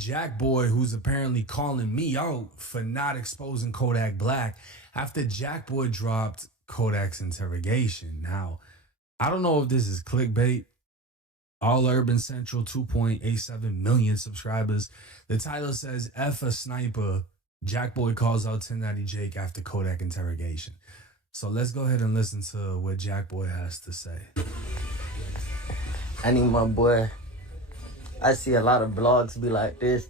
Jackboy, who's apparently calling me out for not exposing Kodak Black after Jackboy dropped Kodak's Interrogation. Now, I don't know if this is clickbait. All Urban Central, 2.87 million subscribers. The title says, F a sniper. Jackboy calls out 1090 Jake after Kodak Interrogation. So let's go ahead and listen to what Jackboy has to say. I need my boy. I see a lot of blogs be like this.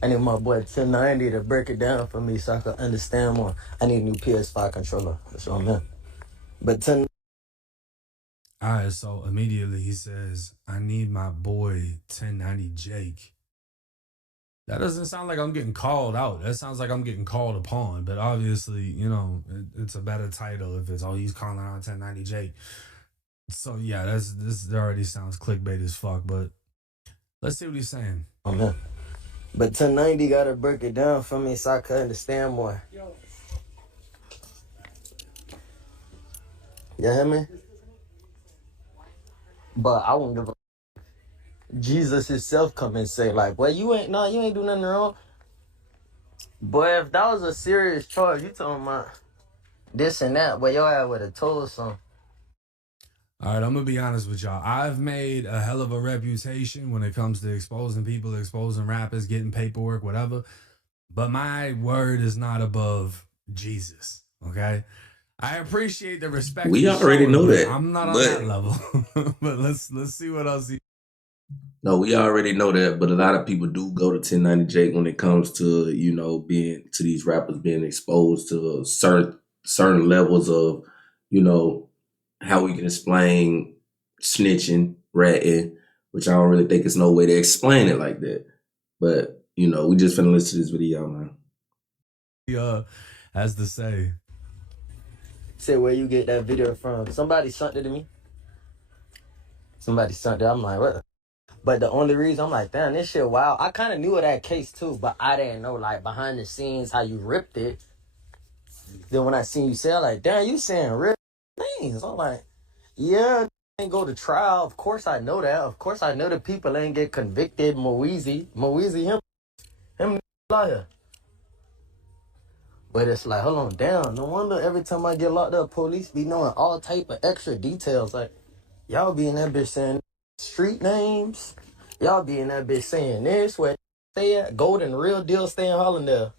I need my boy 1090 to break it down for me so I can understand more. I need a new PS5 controller. That's what I'm in. But 10. All right, so immediately he says, I need my boy 1090 Jake. That doesn't sound like I'm getting called out. That sounds like I'm getting called upon. But obviously, you know, it's a better title if it's, oh, he's calling out 1090 Jake. So yeah, this already sounds clickbait as fuck. But let's see what he's saying. I'm in. But 1090 gotta break it down for me so I can understand more. You hear me? But I won't give a Jesus himself come and say, like, well, you ain't do nothing wrong. Boy, if that was a serious charge, you talking about this and that, but your ass would have told some. All right, I'm going to be honest with y'all. I've made a hell of a reputation when it comes to exposing people, exposing rappers, getting paperwork, whatever. But my word is not above Jesus, okay? I appreciate the respect. We already know that. I'm not on that level. But let's see what else he... No, we already know that, but a lot of people do go to 1090 Jake when it comes to, you know, being to these rappers being exposed to certain levels of, you know, how we can explain snitching, ratting, which I don't really think there's no way to explain it like that. But, you know, we just finna listen to this video, man. Has to say. Say where you get that video from. Somebody sent it to me. Somebody sent it. I'm like, what? But the only reason I'm like, damn, this shit wild. I kind of knew of that case too, but I didn't know, like, behind the scenes how you ripped it. Then when I seen you say, I'm like, damn, you saying real things. I'm like, yeah, ain't go to trial. Of course I know that. Of course I know the people ain't get convicted. Moeezy, him liar. But it's like, hold on, damn. No wonder every time I get locked up, police be knowing all type of extra details. Like, y'all be in that bitch saying street names. Y'all be in that bitch saying this, where stay at Golden Real Deal, stay in Hollandale.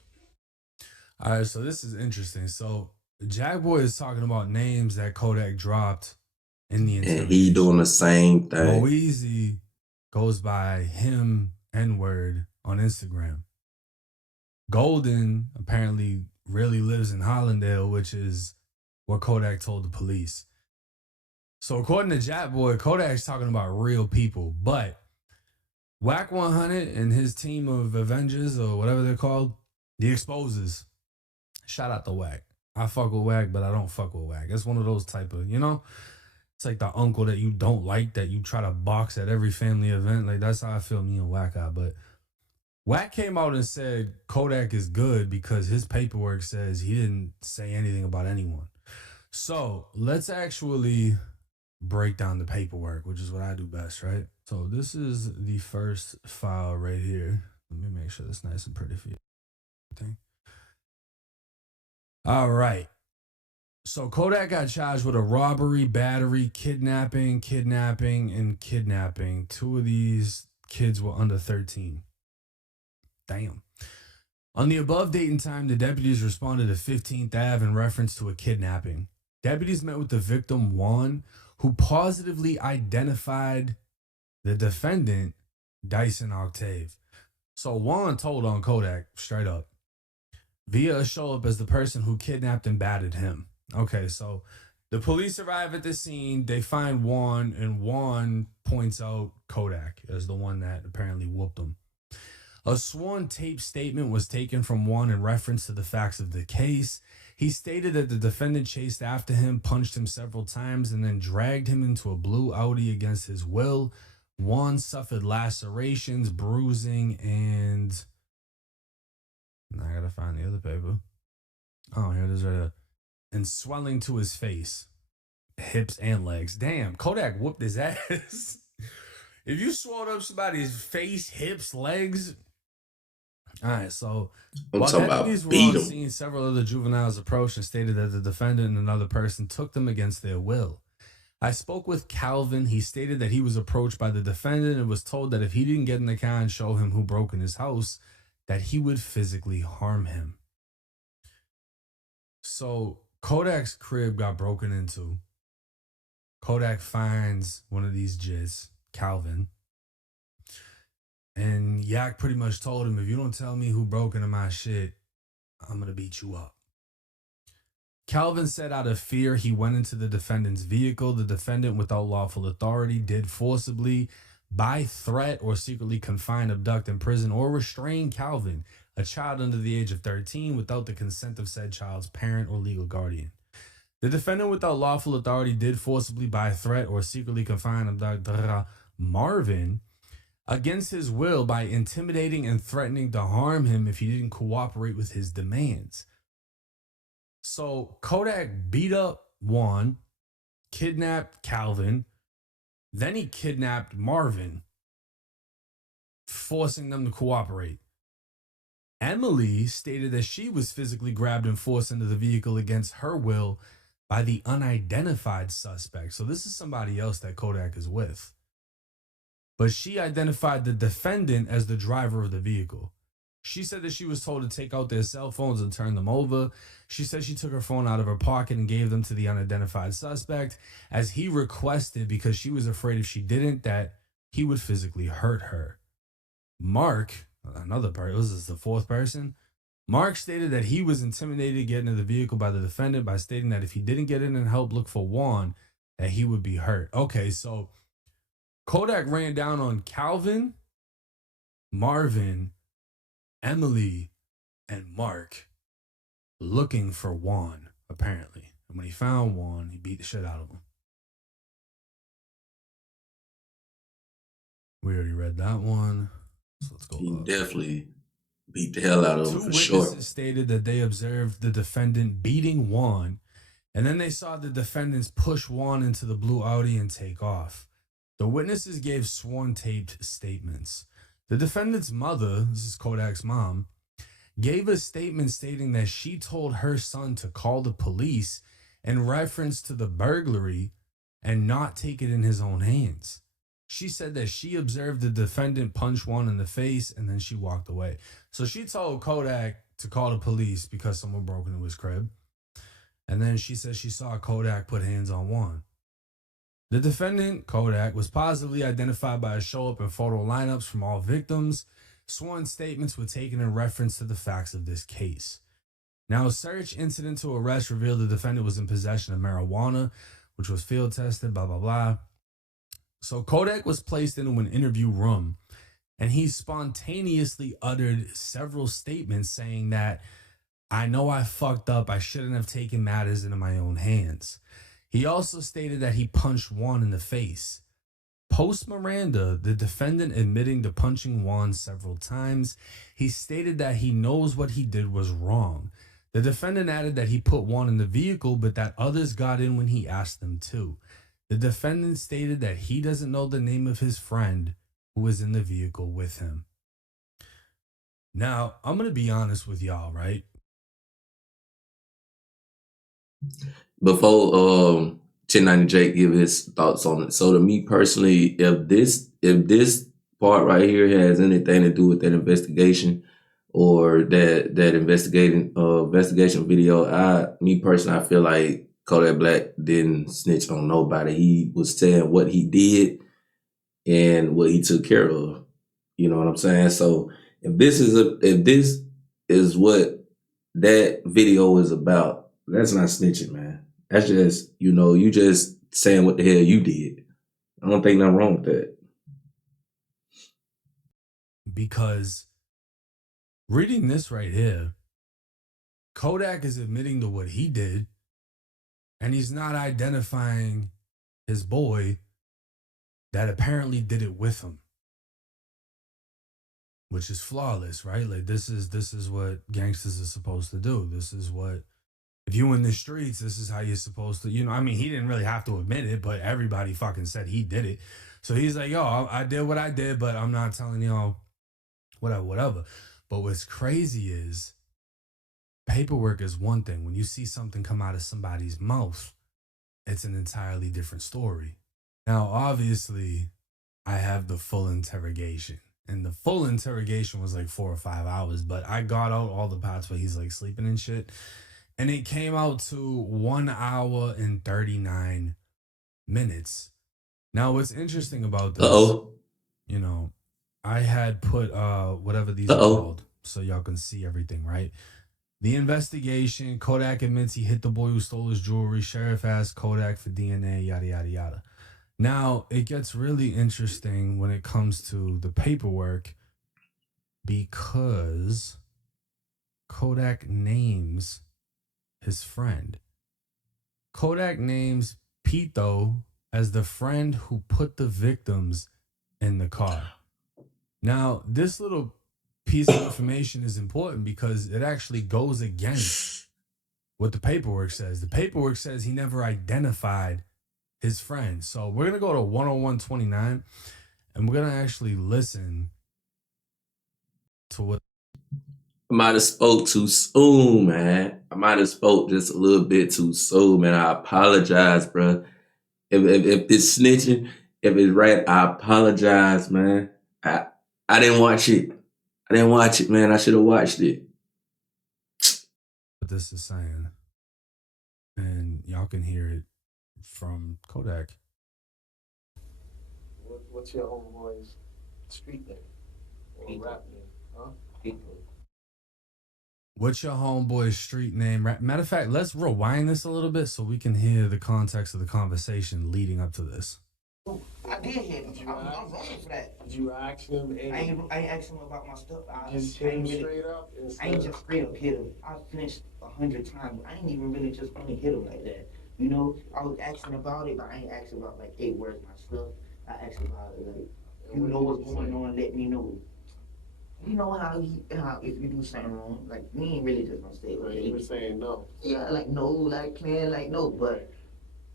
All right, so this is interesting. So Jackboy is talking about names that Kodak dropped in the interrogation. And he doing the same thing. Moeezy goes by him N-word on Instagram. Golden apparently really lives in Hollandale, which is what Kodak told the police. So according to Jackboy, Kodak's talking about real people, but Whack 100 and his team of Avengers or whatever they're called, the Exposers. Shout out to Whack. I fuck with Whack, but I don't fuck with Whack. It's one of those type of, you know, it's like the uncle that you don't like that you try to box at every family event. Like that's how I feel me and Whack are. But Whack came out and said Kodak is good because his paperwork says he didn't say anything about anyone. So let's actually break down the paperwork, which is what I do best, right? So this is the first file right here. Let me make sure that's nice and pretty for you. All right. So Kodak got charged with a robbery, battery, kidnapping. Two of these kids were under 13. Damn. On the above date and time, the deputies responded to 15th Ave in reference to a kidnapping. Deputies met with the victim, Juan, who positively identified the defendant, Dyson Octave. So Juan told on Kodak straight up via show up as the person who kidnapped and battered him. Okay, so the police arrive at the scene. They find Juan, and Juan points out Kodak as the one that apparently whooped him. A sworn tape statement was taken from Juan in reference to the facts of the case. He stated that the defendant chased after him, punched him several times, and then dragged him into a blue Audi against his will. Juan suffered lacerations, bruising, and... Now I gotta find the other paper. Oh, here it is right here. And swelling to his face, hips, and legs. Damn, Kodak whooped his ass. If you swelled up somebody's face, hips, legs. All right, so I'm while talking deputies about were beat on him. scene, several other juveniles approached and stated that the defendant and another person took them against their will. I spoke with Calvin. He stated that he was approached by the defendant and was told that if he didn't get in the car and show him who broke in his house, that he would physically harm him. So Kodak's crib got broken into. Kodak finds one of these jits, Calvin. And Yak pretty much told him, if you don't tell me who broke into my shit, I'm going to beat you up. Calvin said out of fear, he went into the defendant's vehicle. The defendant, without lawful authority, did forcibly, by threat, or secretly confine, abduct, imprison, or restrain Calvin, a child under the age of 13, without the consent of said child's parent or legal guardian. The defendant, without lawful authority, did forcibly, by threat, or secretly confine, abduct Marvin against his will by intimidating and threatening to harm him if he didn't cooperate with his demands. So Kodak beat up Juan, kidnapped Calvin, then he kidnapped Marvin, forcing them to cooperate. Emily stated that she was physically grabbed and forced into the vehicle against her will by the unidentified suspect. So this is somebody else that Kodak is with. But she identified the defendant as the driver of the vehicle. She said that she was told to take out their cell phones and turn them over. She said she took her phone out of her pocket and gave them to the unidentified suspect as he requested, because she was afraid if she didn't that he would physically hurt her. Mark, another person, this is the fourth person. Mark stated that he was intimidated to get into the vehicle by the defendant by stating that if he didn't get in and help look for Juan, that he would be hurt. Okay, so Kodak ran down on Calvin, Marvin, Emily, and Mark looking for Juan, apparently. And when he found Juan, he beat the shit out of him. We already read that one. So let's go. He definitely beat the hell out of him for sure. 2 witnesses stated that they observed the defendant beating Juan, and then they saw the defendants push Juan into the blue Audi and take off. The witnesses gave sworn taped statements. The defendant's mother, this is Kodak's mom, gave a statement stating that she told her son to call the police in reference to the burglary and not take it in his own hands. She said that she observed the defendant punch Juan in the face and then she walked away. So she told Kodak to call the police because someone broke into his crib. And then she said she saw Kodak put hands on Juan. The defendant, Kodak, was positively identified by a show-up and photo lineups from all victims. Sworn statements were taken in reference to the facts of this case. Now, a search incident to arrest revealed the defendant was in possession of marijuana, which was field tested, blah, blah, blah. So Kodak was placed into an interview room, and he spontaneously uttered several statements saying that, I know I fucked up. I shouldn't have taken matters into my own hands. He also stated that he punched Juan in the face. Post Miranda, the defendant admitting to punching Juan several times, he stated that he knows what he did was wrong. The defendant added that he put Juan in the vehicle, but that others got in when he asked them to. The defendant stated that he doesn't know the name of his friend who was in the vehicle with him. Now, I'm going to be honest with y'all, right? Before 1090 Jake give his thoughts on it. So to me personally, if this part right here has anything to do with that investigation or that investigation video, I feel like Kodak Black didn't snitch on nobody. He was saying what he did and what he took care of. You know what I'm saying? So if this is what that video is about, that's not snitching, man. That's just, you just saying what the hell you did. I don't think nothing wrong with that. Because reading this right here, Kodak is admitting to what he did, and he's not identifying his boy that apparently did it with him, which is flawless, right? Like this is what gangsters are supposed to do. This is what, if you in the streets, this is how you're supposed to, he didn't really have to admit it, but everybody fucking said he did it. So he's like, yo, I did what I did, but I'm not telling y'all whatever. But what's crazy is paperwork is one thing. When you see something come out of somebody's mouth, it's an entirely different story. Now, obviously, I have the full interrogation. And the full interrogation was like 4 or 5 hours, but I got out all the parts where he's like sleeping and shit. And it came out to 1 hour and 39 minutes. Now, what's interesting about this, you know, I had put whatever these are called so y'all can see everything, right? The investigation, Kodak admits he hit the boy who stole his jewelry. Sheriff asks Kodak for DNA, yada, yada, yada. Now, it gets really interesting when it comes to the paperwork because Kodak names his friend. Kodak names Pito as the friend who put the victims in the car. Now, this little piece of information is important because it actually goes against what the paperwork says. The paperwork says he never identified his friend. So we're going to go to 10129 and we're going to actually listen to what. I might have spoke too soon, man. I might have spoke just a little bit too soon, man. I apologize, bro. If it's snitching, if it's right, I apologize, man. I didn't watch it. I didn't watch it, man. I should have watched it. What this is saying. And y'all can hear it from Kodak. What's your homeboy's street name? Or rap name? Huh? Pito. What's your homeboy's street name? Matter of fact, let's rewind this a little bit so we can hear the context of the conversation leading up to this. I did hit him. I'm wrong for that. Did you ask him? I ain't asked him about my stuff. Just hit him straight up? I ain't just straight up hit him. I finished 100 times. I ain't even really just only hit him like that. You know, I was asking about it, but I ain't asking about like, hey, where's my stuff? I asked about it like, you know what's going on, let me know. You know how if you do something wrong, like we ain't really just gonna say, okay. He was saying no. Yeah, like no, like man, like no, but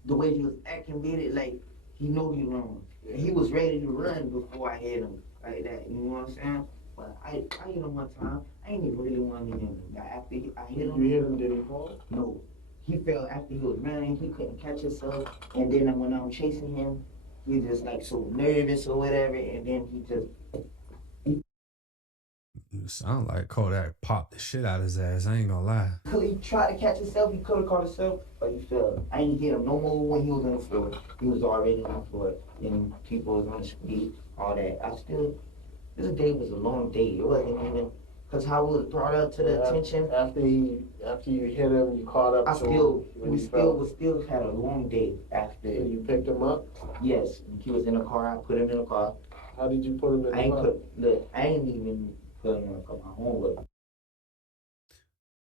the way he was acting with it, like he know he wrong. Yeah. He was ready to run before I hit him like that. You know what I'm saying? But I hit him one time. I ain't even really want to hit him. After I hit him, you hit him, did he fall? No, he fell after he was running. He couldn't catch himself, and then when I'm chasing him, he just like so nervous or whatever, and then he just. You sound like Kodak popped the shit out of his ass. I ain't gonna lie. He tried to catch himself. He could have caught himself, but he fell. I ain't hit him no more when he was on the floor. He was already on the floor, and people was on the street, all that. This day was a long day. It wasn't even, because how it was brought up to the attention. After you hit him, you caught up to him. We still had a long day after. So you picked him up? Yes. He was in the car. I put him in the car. How did you put him in the car? I ain't even put him in the car. My homework.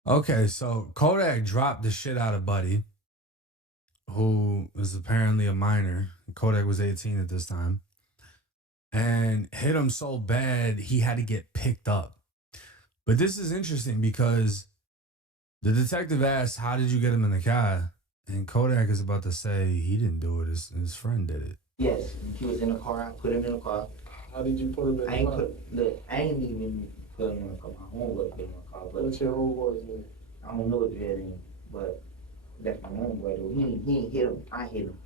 Okay, so Kodak dropped the shit out of Buddy, who was apparently a minor. Kodak was 18 at this time. And hit him so bad, he had to get picked up. But this is interesting because the detective asked, how did you get him in the car? And Kodak is about to say he didn't do it, his friend did it. Yes, he was in the car. I put him in the car. How did you put him in the car? I ain't even put him in the car. My homeboy put him in the car. But what's your homeboy's name? I don't know his real name, but that's my homeboy though. He ain't hit him. I hit him.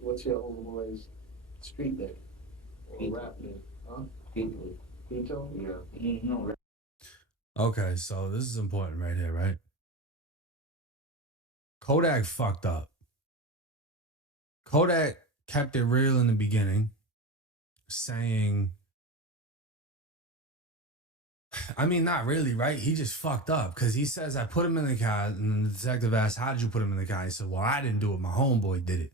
What's your homeboy's street name? Or rap name? Huh? Pito. Pito? Yeah. He ain't no rap. Okay, so this is important right here, right? Kodak fucked up. Kodak kept it real in the beginning, saying, I mean, not really, right? He just fucked up because he says, I put him in the car, and the detective asked, how did you put him in the car? He said, well, I didn't do it. My homeboy did it.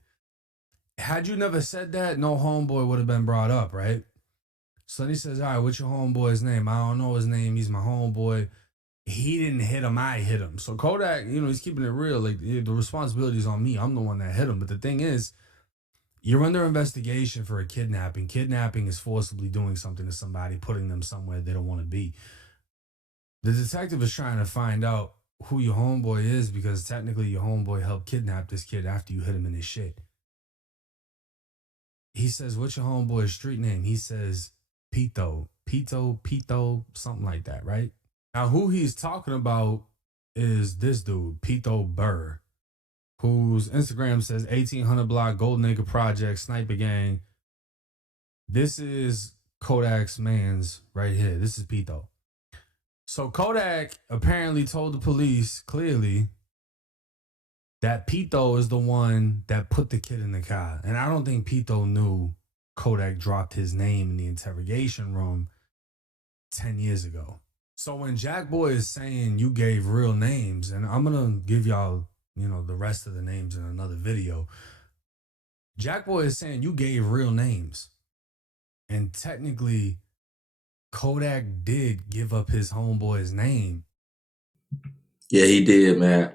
Had you never said that, no homeboy would have been brought up, right? So then he says, all right, what's your homeboy's name? I don't know his name. He's my homeboy. He didn't hit him. I hit him. So Kodak, he's keeping it real. Like, the responsibility is on me. I'm the one that hit him. But the thing is, you're under investigation for a kidnapping. Kidnapping is forcibly doing something to somebody, putting them somewhere they don't want to be. The detective is trying to find out who your homeboy is because technically your homeboy helped kidnap this kid after you hit him in his shit. he says, what's your homeboy's street name? He says, Pito, something like that, right? Now, who he's talking about is this dude, Pito Burr, whose Instagram says 1800 block Golden Acre Project Sniper Gang. This is Kodak's man's right here. This is Pito. So Kodak apparently told the police clearly that Pito is the one that put the kid in the car. And I don't think Pito knew Kodak dropped his name in the interrogation room 10 years ago. So when Jackboy is saying you gave real names, and I'm going to give y'all, the rest of the names in another video. Jackboy is saying you gave real names. And technically, Kodak did give up his homeboy's name. Yeah, he did, man.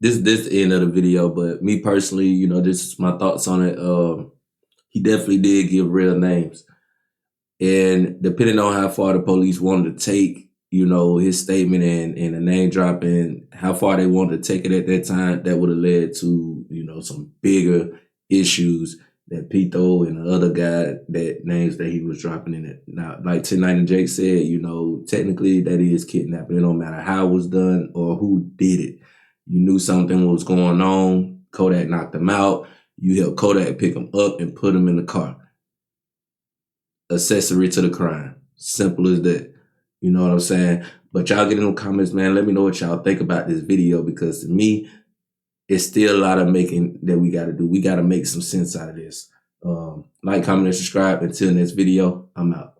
This the end of the video, but me personally, this is my thoughts on it. He definitely did give real names. And depending on how far the police wanted to take, his statement and the name dropping, how far they wanted to take it at that time, that would have led to, some bigger issues that Pito and the other guy, that names that he was dropping in it. Now, like 1090 Jake said, technically that is kidnapping. It don't matter how it was done or who did it. You knew something was going on. Kodak knocked him out. You helped Kodak pick him up and put him in the car. Accessory to the crime. Simple as that. You know what I'm saying? But y'all get in the comments, man. Let me know what y'all think about this video, because to me, it's still a lot of making that we got to do. We got to make some sense out of this. Like, comment, and subscribe. Until next video, I'm out.